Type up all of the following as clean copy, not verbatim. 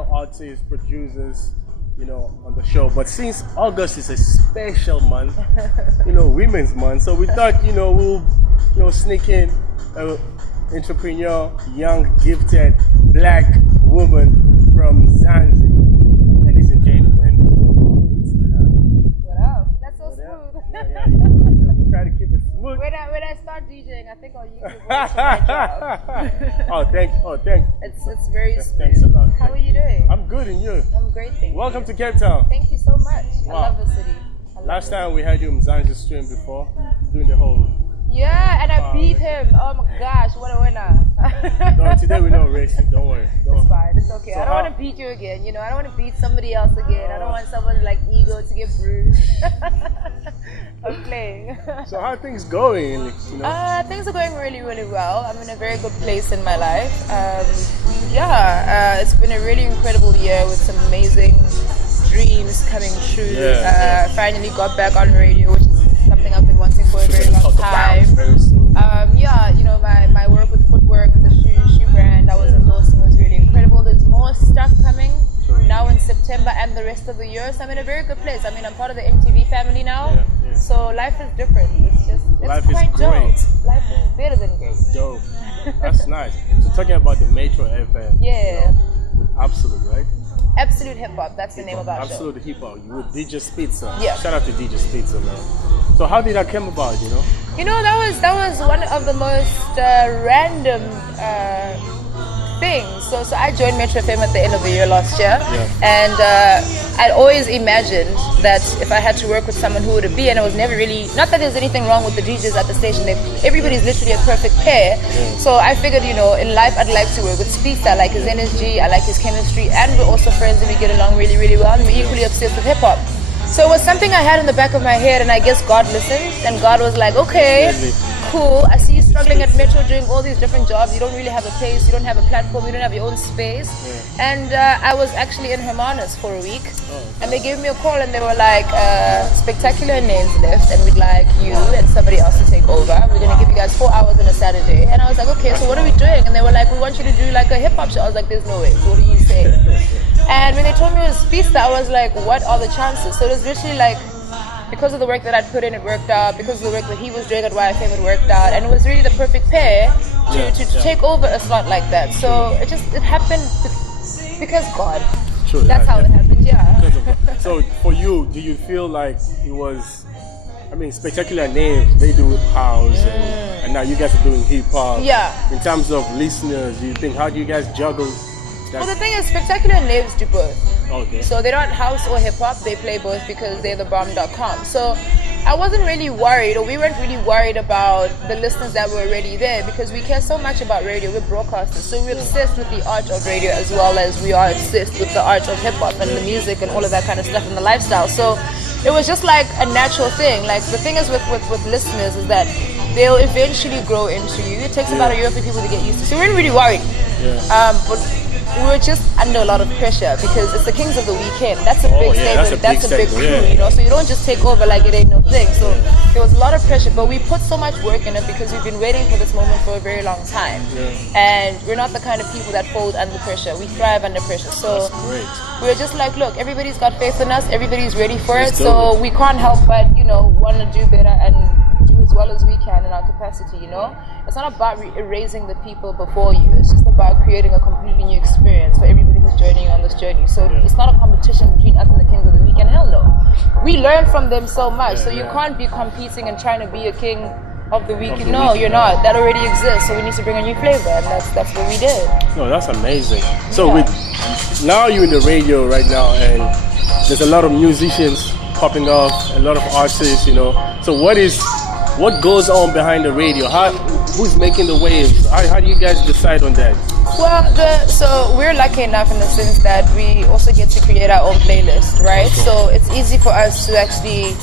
male artists, producers, on the show. But since August is a special month, Women's Month, so we thought, we'll sneak in an entrepreneur, young, gifted, black woman from Zanzibar. Ladies and gentlemen, what up? That's so smooth. Yeah. We try to keep it smooth. When I start DJing, I think I'll use your voice for my job. Thanks. It's very smooth. Thanks a lot. How are you doing? I'm good, and you? I'm great, thank you. Welcome to Cape Town. Thank you so much. Wow. I love the city. Last time we had you in Zanzibar stream before, doing the whole... Yeah, and I beat him. Oh my gosh, what a winner. No, today we're not racing, don't worry. It's fine, it's okay. So I don't want to beat you again, I don't want to beat somebody else again. I don't want someone's ego to get bruised. I'm playing. So how are things going? Things are going really, really well. I'm in a very good place in my life. It's been a really incredible year with some amazing dreams coming true. Finally got back on radio, which is something I've been wanting for a very long time. My work with Footwork, the shoe brand I was endorsing was really incredible. There's more stuff coming now in September and the rest of the year, so I'm in a very good place. I mean, I'm part of the MTV family now, so life is different. It's quite dope. Life is better than great. Dope. That's nice. So talking about the Metro FM, with Absolute, right? AbsoluteHiphop, that's the name of our show. AbsoluteHiphop, you with DJ Spitzer. Yeah. Shout out to DJ Spitzer, man. So how did that come about, that was one of the most random things. So I joined Metro FM at the end of the year last year, and I'd always imagined that if I had to work with someone, who would it be? And it was never really, not that there's anything wrong with the DJs at the station, everybody's literally a perfect pair. So I figured, in life I'd like to work with Speaks. I like his energy, I like his chemistry, and we're also friends and we get along really, really well, and we're equally obsessed with hip-hop. So it was something I had in the back of my head, and I guess God listened, and God was like, okay, cool, I see you struggling at Metro doing all these different jobs, you don't really have a place, you don't have a platform, you don't have your own space. And I was actually in Hermanus for a week, and they gave me a call and they were like, spectacular names left, and we'd like you and somebody else to take over. We're going to give you guys 4 hours on a Saturday. And I was like, okay, so what are we doing? And they were like, we want you to do like a hip-hop show. I was like, there's no way, so what do you say? And when they told me it was Speedster, I was like, what are the chances? So it was literally like, because of the work that I'd put in, it worked out. Because of the work that he was doing at YFM, it worked out. And it was really the perfect pair to take over a slot like that. So it happened because God. Sure, that's how it happened, So for you, do you feel like it was, spectacular names, they do house, and now you guys are doing hip hop. Yeah. In terms of listeners, do you think, how do you guys juggle that? Well, the thing is, spectacular names do both. Okay. So they're not house or hip hop, they play both because they're the bomb.com. So I wasn't really worried, or we weren't really worried about the listeners that were already there, because we care so much about radio. We're broadcasters, so we're obsessed with the art of radio as well as we are obsessed with the art of hip hop and the music and all of that kind of stuff and the lifestyle. So it was just like a natural thing. Like the thing is with listeners is that they'll eventually grow into you. It takes about a year for people to get used to. So we weren't really worried. But we were just under a lot of pressure because it's the Kings of the Weekend. That's a big statement. That's a big crew, So you don't just take over like it ain't no thing. So there was a lot of pressure, but we put so much work in it because we've been waiting for this moment for a very long time. And we're not the kind of people that fold under pressure. We thrive under pressure. So we're just like, look, everybody's got faith in us. Everybody's ready for it. So we can't help but, want to do better and do as well as we can in our capacity, It's not about erasing the people before you. It's just about creating a completely new experience for everybody who's joining on this journey. So it's not a competition between us and the Kings of the Weekend. Hell no. We learn from them so much. So you can't be competing and trying to be a king of the weekend. No, you're not. That already exists. So we need to bring a new flavor, and that's what we did. No, that's amazing. So now you're in the radio right now, and there's a lot of musicians popping off, a lot of artists, So what goes on behind the radio? Who's making the waves? How do you guys decide on that? Well, so we're lucky enough in the sense that we also get to create our own playlist, right? So it's easy for us to actually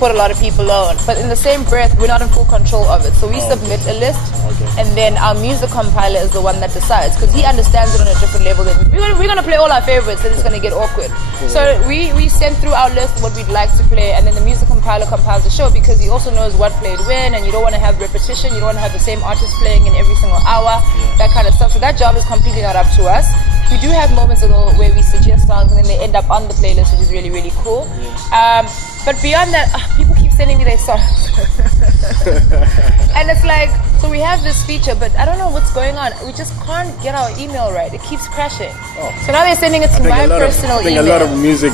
put a lot of people on. But in the same breath, we're not in full control of it. So we submit a list, and then our music compiler is the one that decides, because he understands it on a different level than we're going to play all our favorites, and it's going to get awkward. So we send through our list what we'd like to play, and then the music compiler compiles the show, because he also knows what played when, and you don't want to have repetition, you don't want to have the same artist playing in every single hour, that kind of stuff. So that job is completely not up to us. We do have moments where we suggest songs and then they end up on the playlist, which is really, really cool. But beyond that, people keep sending me their songs. And it's like, so we have this feature, but I don't know what's going on. We just can't get our email right. It keeps crashing. So now they're sending it to my personal email. I think a lot of music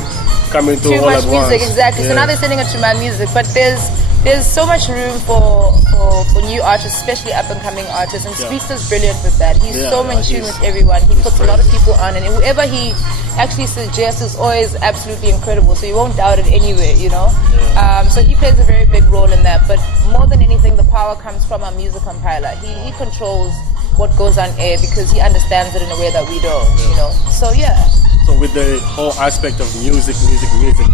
coming through all at once. Too much music, exactly. So now they're sending it to my music, but there's so much room for new artists, especially up and coming artists, and Speedster's brilliant with that. He's so in tune with everyone. He puts a lot of people on, and whoever he actually suggests is always absolutely incredible, so you won't doubt it anywhere, you know. So he plays a very big role in that, but more than anything, the power comes from our music compiler. He controls what goes on air because he understands it in a way that we don't, you know. So so with the whole aspect of music,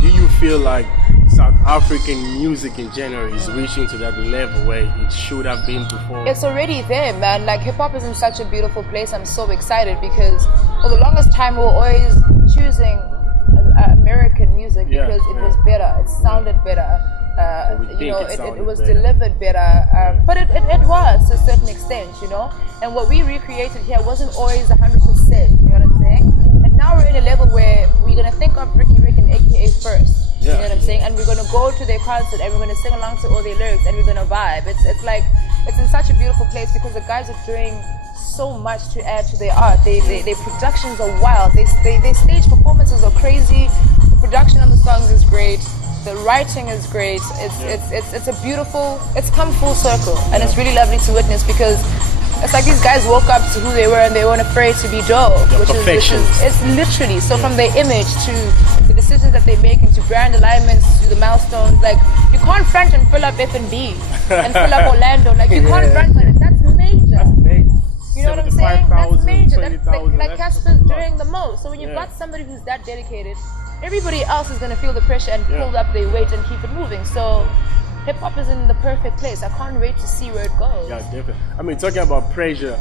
do you feel like South African music in general is reaching to that level where it should have been before? It's already there, man. Like, hip-hop is in such a beautiful place. I'm so excited because for the longest time we were always choosing American music because it was better, it sounded better, you know, it was delivered better, but it was to a certain extent, you know. And what we recreated here wasn't always 100%, you know what I'm saying? And now we're in a level where we're going to think of Ricky Rick and AKA first. You know what I'm saying? And we're going to go to their concert and we're going to sing along to all their lyrics and we're going to vibe. It's like, it's in such a beautiful place because the guys are doing so much to add to their art. Their productions are wild. Their stage performances are crazy. The production on the songs is great. The writing is great. It's a beautiful, it's come full circle. And it's really lovely to witness because it's like these guys woke up to who they were and they weren't afraid to be dope, which is it's literally, so from their image to the decisions that they're making, to brand alignments, to the milestones. Like, you can't front and fill up F&B and fill up Orlando. Like, you can't front on it. That's major. That's major. You know what I'm saying? That's major. Like Casper's doing the most. So when you've got somebody who's that dedicated, everybody else is going to feel the pressure and pull up their weight and keep it moving. So hip-hop is in the perfect place. I can't wait to see where it goes. Yeah, definitely. I mean, talking about pressure,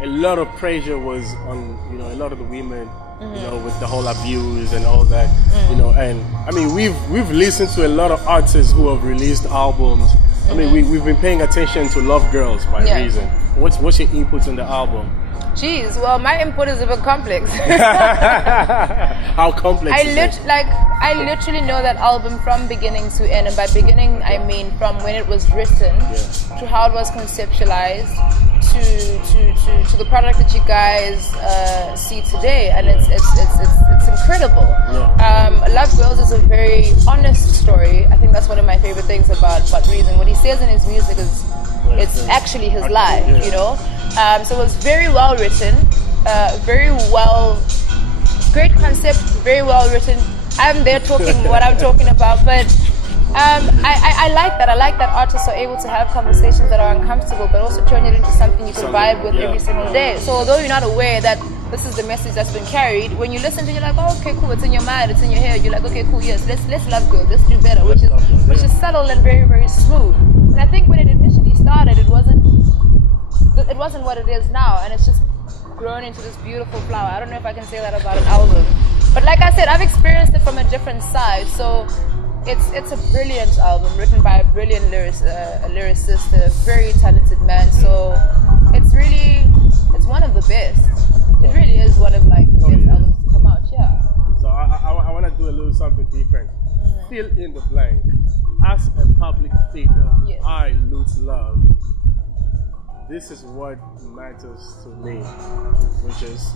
a lot of pressure was on, you know, a lot of the women, you know, with the whole abuse and all that, you know. And I mean, we've listened to a lot of artists who have released albums. I mean, we've been paying attention to Love Girls by reason. What's your input on the album? Jeez, well, my input is a bit complex. How complex is it? I literally know that album from beginning to end, and by beginning I mean from when it was written to how it was conceptualized to the product that you guys see today, and it's incredible. Love Girls is a very honest story. I think that's one of my favorite things about Reason. What he says in his music is it's actually his life, you know. So it was very well written, very well, great concept, very well written. I'm there talking what I'm talking about, but I like that. I like that artists are able to have conversations that are uncomfortable, but also turn it into something you can vibe with every single day. So although you're not aware that this is the message that's been carried, when you listen to it, you're like, oh, okay, cool, it's in your mind, it's in your head. You're like, okay, cool, yes, let's love girls, let's do better, which is subtle and very, very smooth. And I think when it initially started, it wasn't what it is now, and it's just grown into this beautiful flower. I don't know if I can say that about an album, but like I said, I've experienced it from a different side. So it's a brilliant album written by a brilliant lyricist, a very talented man. So it's one of the best. It really is one of like the best albums to come out. So I want to do a little something different. Fill in the blank. As a public figure, I lose love. This is what matters to me, which is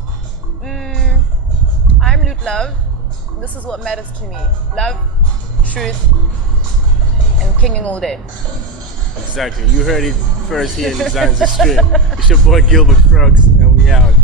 I'm Loot Love. This is what matters to me. Love, truth, and kinging all day. Exactly. You heard it first here in the Zanzibar Street. It's your boy Gilbert Frogs, and we out.